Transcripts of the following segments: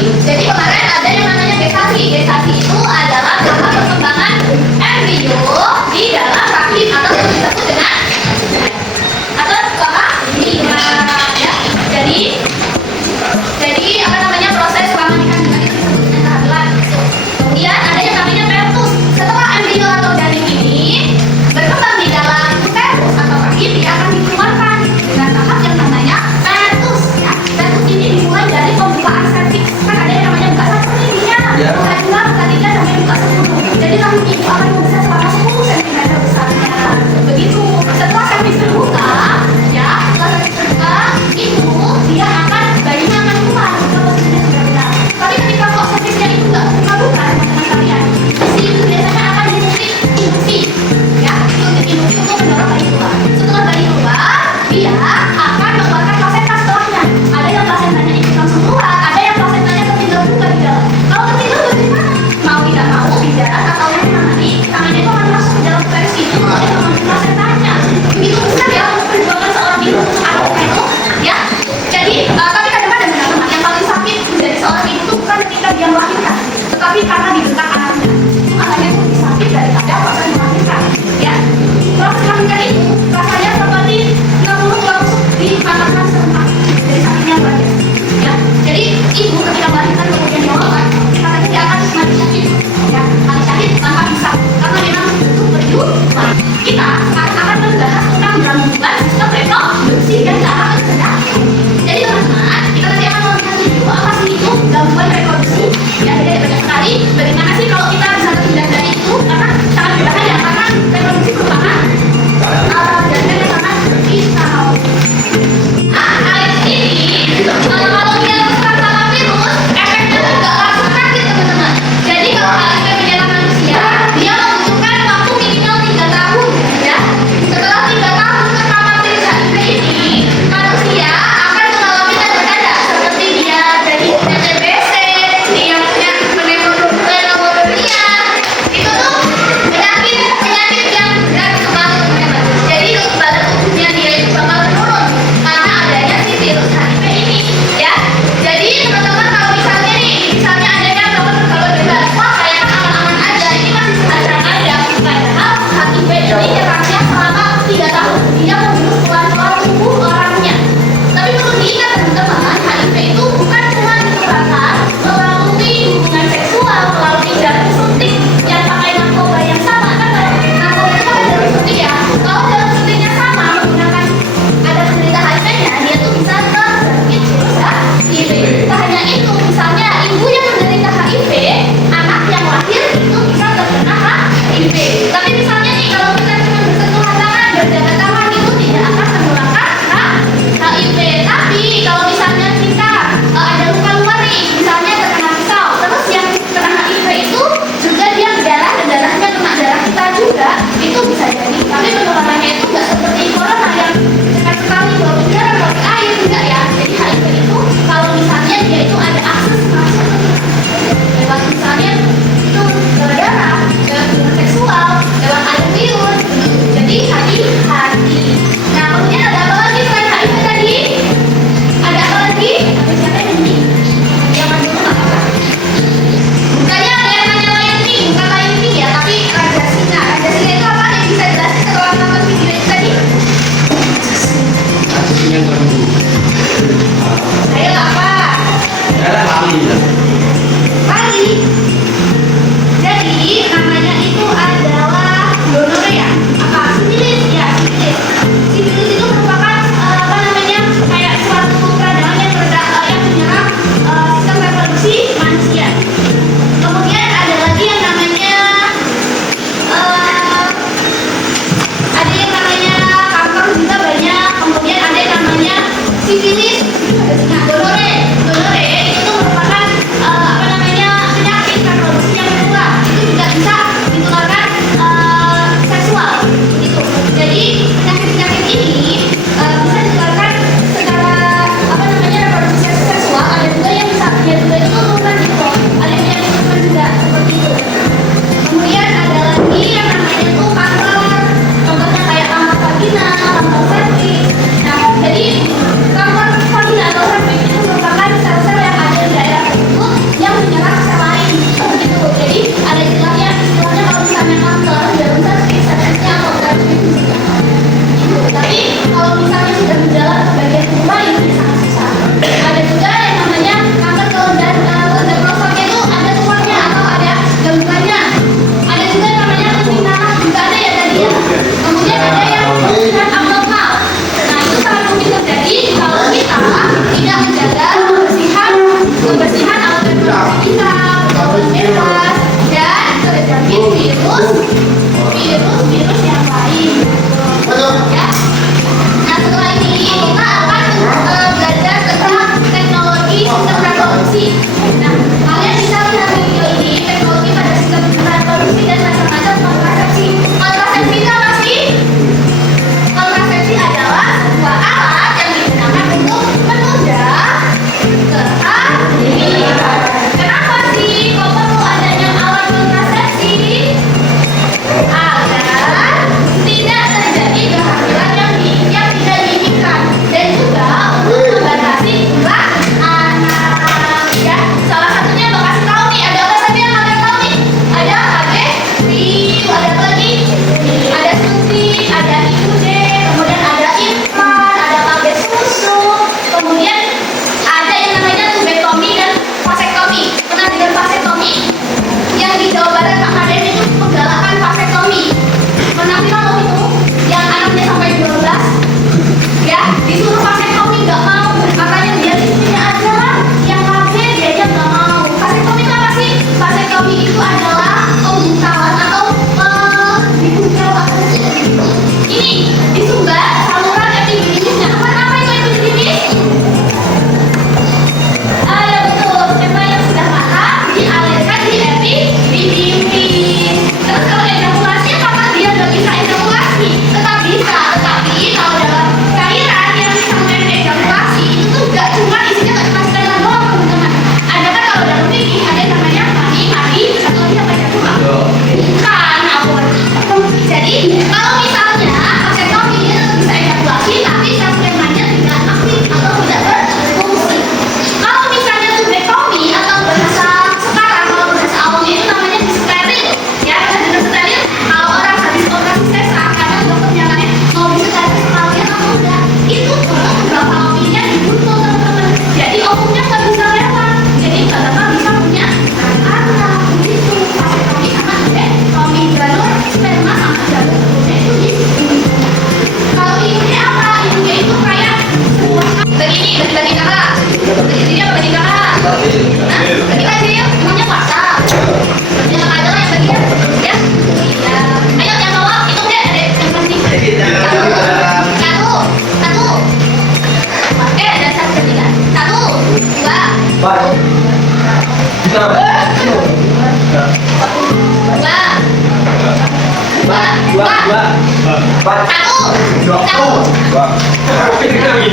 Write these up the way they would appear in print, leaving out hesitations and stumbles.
Jadi kemarin ada yang namanya gestasi. Gestasi itu adalah tahap perkembangan embrio di dalam rahim atau yang disebut dengan ya. Jadi apa namanya proses selama di kandungan itu disebut dengan kehamilan. Kemudian ada yang namanya fetus. Setelah embrio atau janin ini berkembang di dalam fetus atau rahim, dia akan dikeluarkan dengan tahap yang namanya fetus. Ya. Fetus ini dimulai dari pembukaan cervix. Kan ada yang namanya buka satu ininya, buka dua, buka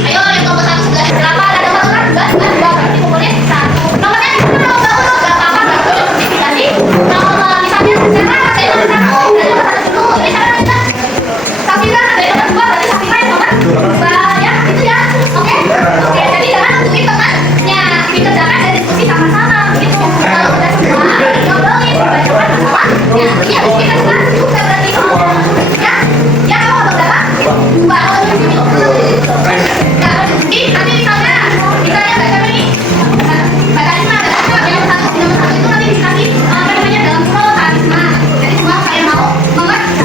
Ayo yang nomor 1 sebelah berapa? Ada nomor 11 berarti kumpulnya 1. Nomornya di mana? Nomor urut enggak apa-apa, enggak perlu justifikasi. Nomor misalnya sekarang saya nomor 1, dari nomor 1 dulu. Ini sekarang kita Safira dari nomor 2 berarti Safira yang nomor 2 ya, itu ya. Oke? Oke, jadi jangan nentuin temannya. Dikerjakan dan diskusi sama-sama gitu. Kalau udah semua ngobrolin, dibacakan masalahnya. Iya, kita sekarang juga berarti ya. Ya kalau mau berapa? 2 kalau di sini. Nanti misalnya nggak siapa nih? Mbak Karisma, ada satu ada yang satu di nomor 1 itu nanti dikasih apa namanya dalam kurung Karisma. Jadi semua saya mau membaca.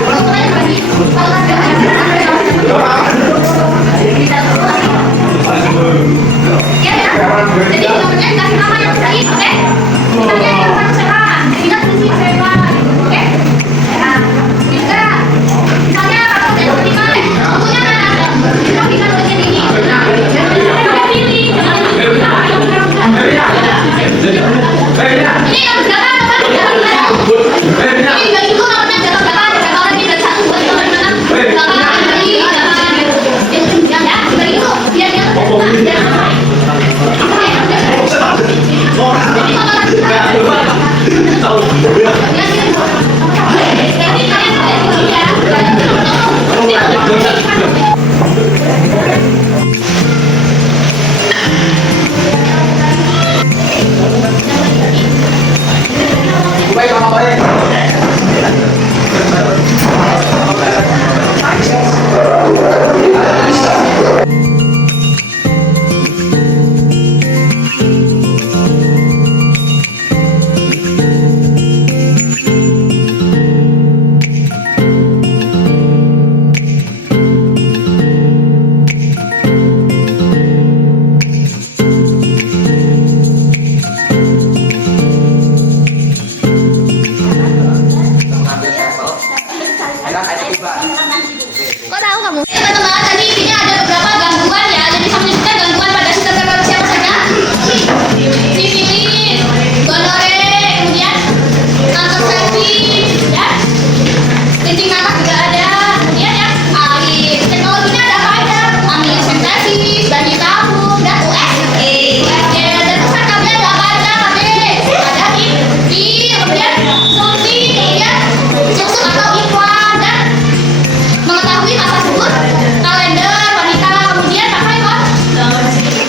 Kalau saya bagi kalau ada ya ya. Jadi nomornya dikasih nama yang baik, oke? Misalnya yang satu Sera, ingat fungsi Sera, oke? Nah, juga misalnya kalau saya terima, bukunya kan ada. Kita bisa nulisnya di ini. Ini nomor berapa? Ini bagi dulu nomornya jatuh berapa? Berapa orang ini dari 1 buat nomor mana? Berapa kali? Ya, bagi dulu biar dia biar selesai. Jadi nomor jadi kalian ya. Kok tahu kamu? Teman-teman, tadi intinya ada beberapa gangguan ya. Jadi saya menyebutkan gangguan pada sistem reproduksi siapa saja? Sifilis, gonore, kemudian kanker cervix, ya. Kencing napas juga ada. Kemudian ya, AIDS. Teknologinya ada apa aja? Amniocentesis, bayi tabung, dan USG. Dan pusat KB ada apa aja? KB ada IPI, kemudian suntik, kemudian susuk atau implan, dan mengetahui masa subur, kalender wanita, kemudian pakai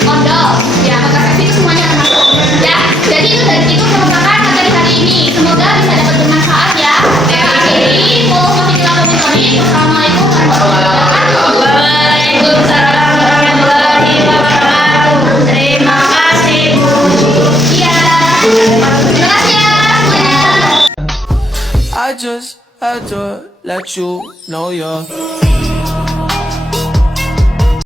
kondom. Ya, kontrasepsi itu semuanya termasuk. Ya, jadi itu merupakan materi hari ini. Semoga bisa dapat bermanfaat ya. Saya akhiri. Wassalamualaikum warahmatullahi wabarakatuh. Waalaikumsalam warahmatullahi wabarakatuh. Terima kasih Bu. Iya. Terima kasih ya semuanya. I just had to let you know you're